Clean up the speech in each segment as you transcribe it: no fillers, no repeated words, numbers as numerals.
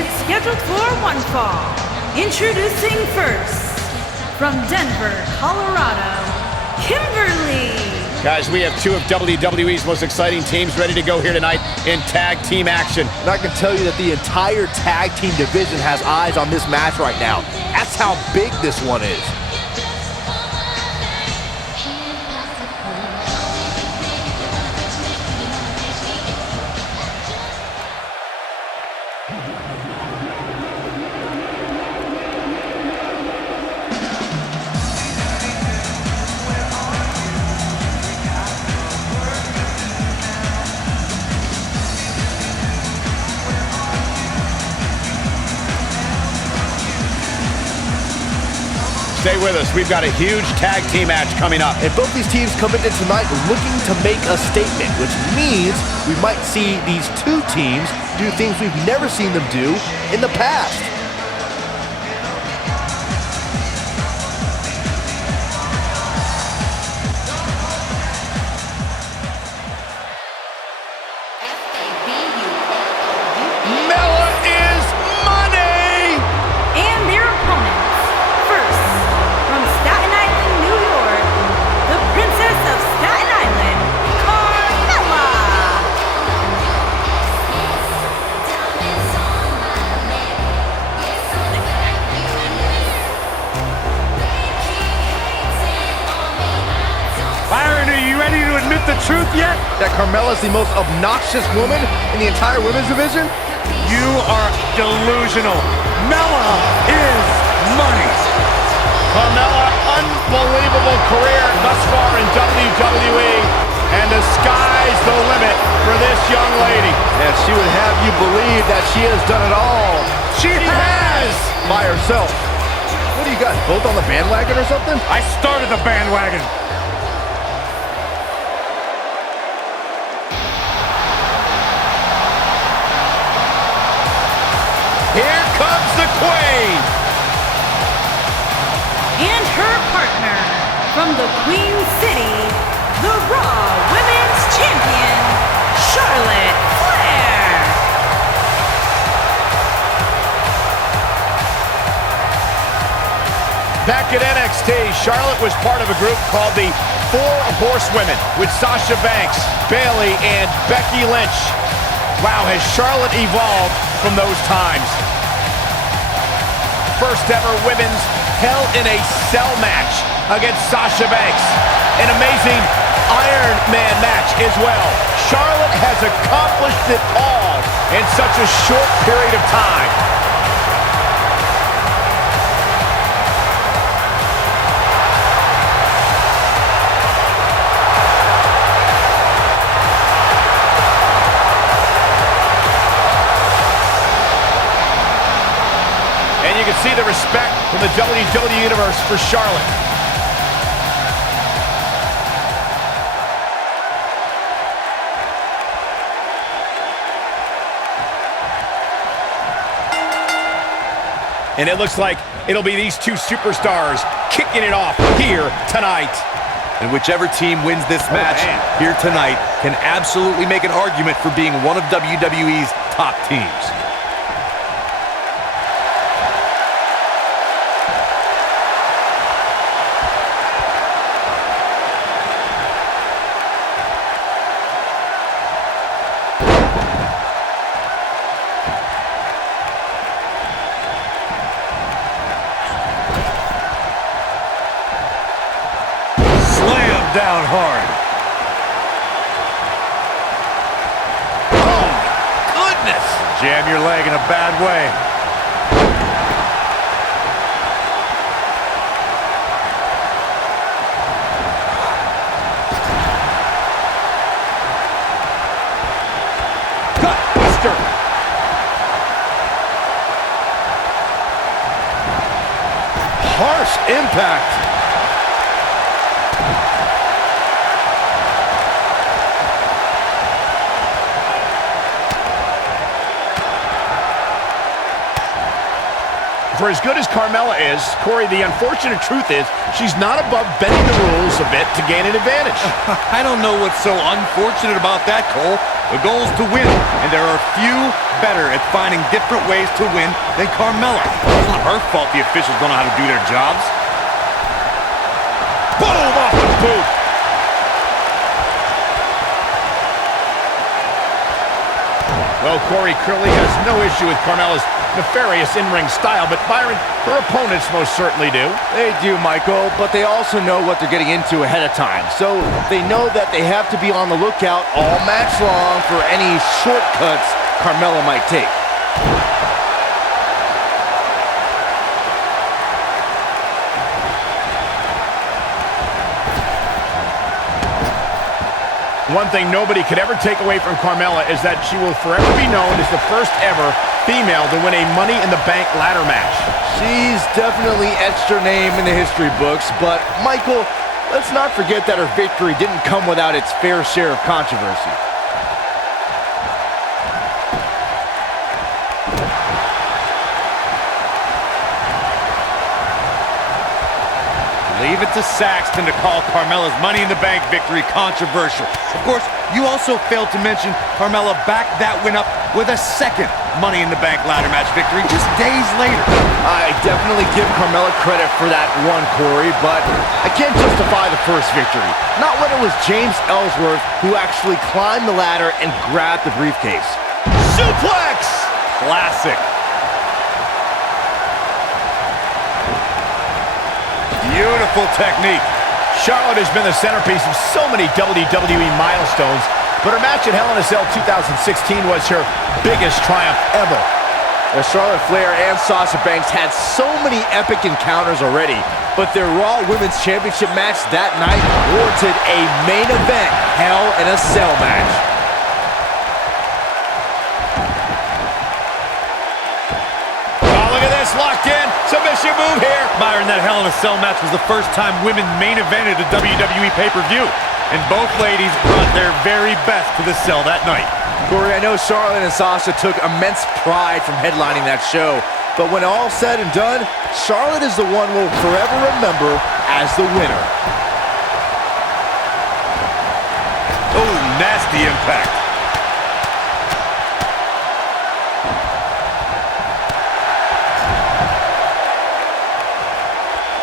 is scheduled for one fall. Introducing first, from Denver, Colorado, Kimberly. Guys, we have two of WWE's most exciting teams ready to go here tonight in tag team action. And I can tell you that the entire tag team division has eyes on this match right now. That's how big this one is. Stay with us. We've got a huge tag team match coming up. And both these teams come into tonight looking to make a statement, which means we might see these two teams do things we've never seen them do in the past. The truth yet? That Carmella's the most obnoxious woman in the entire women's division? You are delusional. Mella is money. Carmella, unbelievable career thus far in WWE, and the sky's the limit for this young lady. And she would have you believe that she has done it all. She has! By herself. What do you got, both on the bandwagon or something? I started the bandwagon. Here comes the Queen! And her partner, from the Queen City, the Raw Women's Champion, Charlotte Flair! Back at NXT, Charlotte was part of a group called the Four Horsewomen with Sasha Banks, Bayley, and Becky Lynch. Wow, has Charlotte evolved from those times. First ever women's Hell in a Cell match against Sasha Banks. An amazing Iron Man match as well. Charlotte has accomplished it all in such a short period of time. And you can see the respect from the WWE Universe for Charlotte. And it looks like it'll be these two superstars kicking it off here tonight. And whichever team wins this match here tonight can absolutely make an argument for being one of WWE's top teams. Down hard. Oh, goodness! Jam your leg in a bad way. Gutbuster. Harsh impact. For as good as Carmella is, Corey, the unfortunate truth is she's not above bending the rules a bit to gain an advantage. I don't know what's so unfortunate about that, Cole. The goal is to win, and there are few better at finding different ways to win than Carmella. It's not her fault the officials don't know how to do their jobs. Boom! Off the boot! Well, Corey clearly has no issue with Carmella's nefarious in-ring style, but Byron, her opponents most certainly do. They do, Michael, but they also know what they're getting into ahead of time. So they know that they have to be on the lookout all match long for any shortcuts Carmella might take. One thing nobody could ever take away from Carmella is that she will forever be known as the first ever female to win a Money in the Bank ladder match. She's definitely etched her name in the history books, but Michael, let's not forget that her victory didn't come without its fair share of controversy. Leave it to Saxton to call Carmella's Money in the Bank victory controversial. Of course, you also failed to mention Carmella backed that win up with a second Money in the Bank ladder match victory just days later. I definitely give Carmella credit for that one, Corey, but I can't justify the first victory. Not when it was James Ellsworth who actually climbed the ladder and grabbed the briefcase. Suplex! Classic. Beautiful technique. Charlotte has been the centerpiece of so many WWE milestones, but her match at Hell in a Cell 2016 was her biggest triumph ever. Charlotte Flair and Sasha Banks had so many epic encounters already, but their Raw Women's Championship match that night warranted a main event Hell in a Cell match. Oh, look at this, locked in. Submission move here. Byron, that Hell in a Cell match was the first time women main evented a WWE pay-per-view, and both ladies brought their very best to the cell that night. Corey, I know Charlotte and Sasha took immense pride from headlining that show, but when all said and done, Charlotte is the one we'll forever remember as the winner. Oh, nasty impact.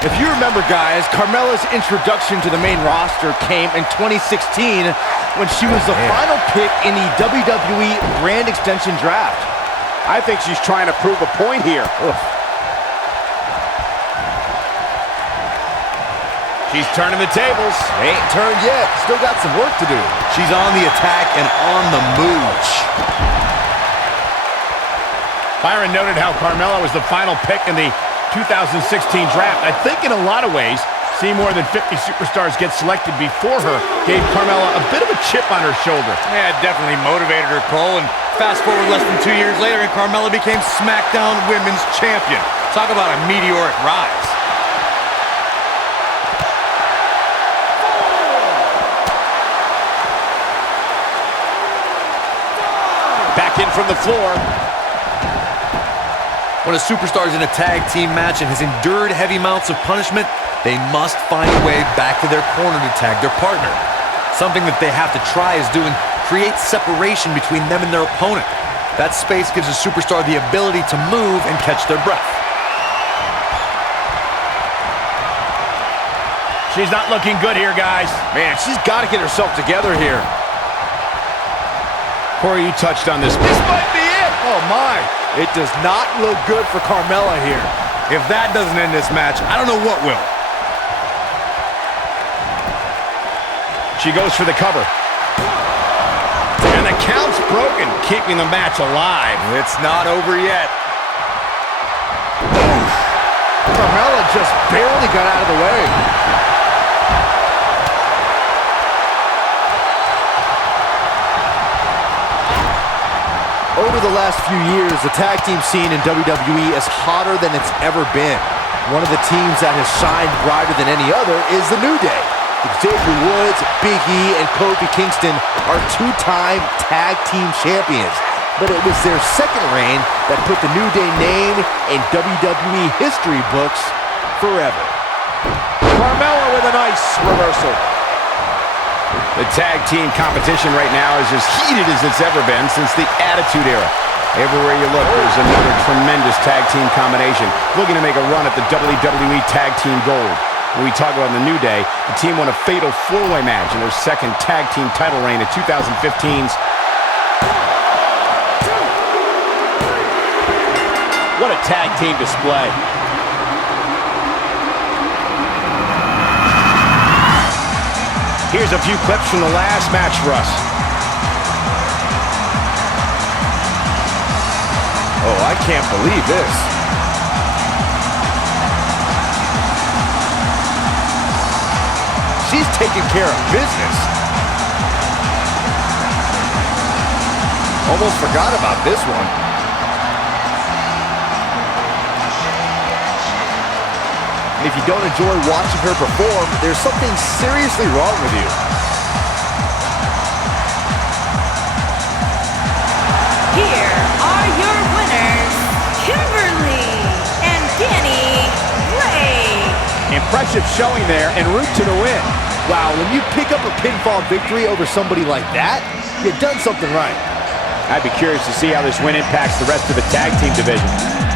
If you remember, guys, Carmella's introduction to the main roster came in 2016 when she was the final pick in the WWE brand extension draft. I think she's trying to prove a point here. Ugh. She's turning the tables. Ain't turned yet. Still got some work to do. She's on the attack and on the move. Byron noted how Carmella was the final pick in the 2016 draft. I think in a lot of ways, seeing more than 50 superstars get selected before her gave Carmella a bit of a chip on her shoulder. Yeah, it definitely motivated her, Cole, and fast forward less than 2 years later, and Carmella became SmackDown Women's Champion. Talk about a meteoric rise. Back in from the floor. When a superstar is in a tag team match and has endured heavy amounts of punishment, they must find a way back to their corner to tag their partner. Something that they have to try is doing create separation between them and their opponent. That space gives a superstar the ability to move and catch their breath. She's not looking good here, guys. Man, she's got to get herself together here. Corey, you touched on this. This might be it. Oh, my. It does not look good for Carmella here. If that doesn't end this match, I don't know what will. She goes for the cover. And the count's broken, keeping the match alive. It's not over yet. Carmella just barely got out of the way. Over the last few years, the tag team scene in WWE is hotter than it's ever been. One of the teams that has shined brighter than any other is the New Day. Xavier Woods, Big E, and Kofi Kingston are two-time tag team champions. But it was their second reign that put the New Day name in WWE history books forever. Carmella with a nice reversal. The tag team competition right now is as heated as it's ever been since the Attitude Era. Everywhere you look, there's another tremendous tag team combination looking to make a run at the WWE Tag Team Gold. When we talk about the New Day, the team won a fatal four-way match in their second tag team title reign at 2015's. What a tag team display. Here's a few clips from the last match for us. Oh, I can't believe this. She's taking care of business. Almost forgot about this one. If you don't enjoy watching her perform, there's something seriously wrong with you. Here are your winners, Kimberly and Danny Ray. Impressive showing there en route to the win. Wow, when you pick up a pinfall victory over somebody like that, you've done something right. I'd be curious to see how this win impacts the rest of the tag team division.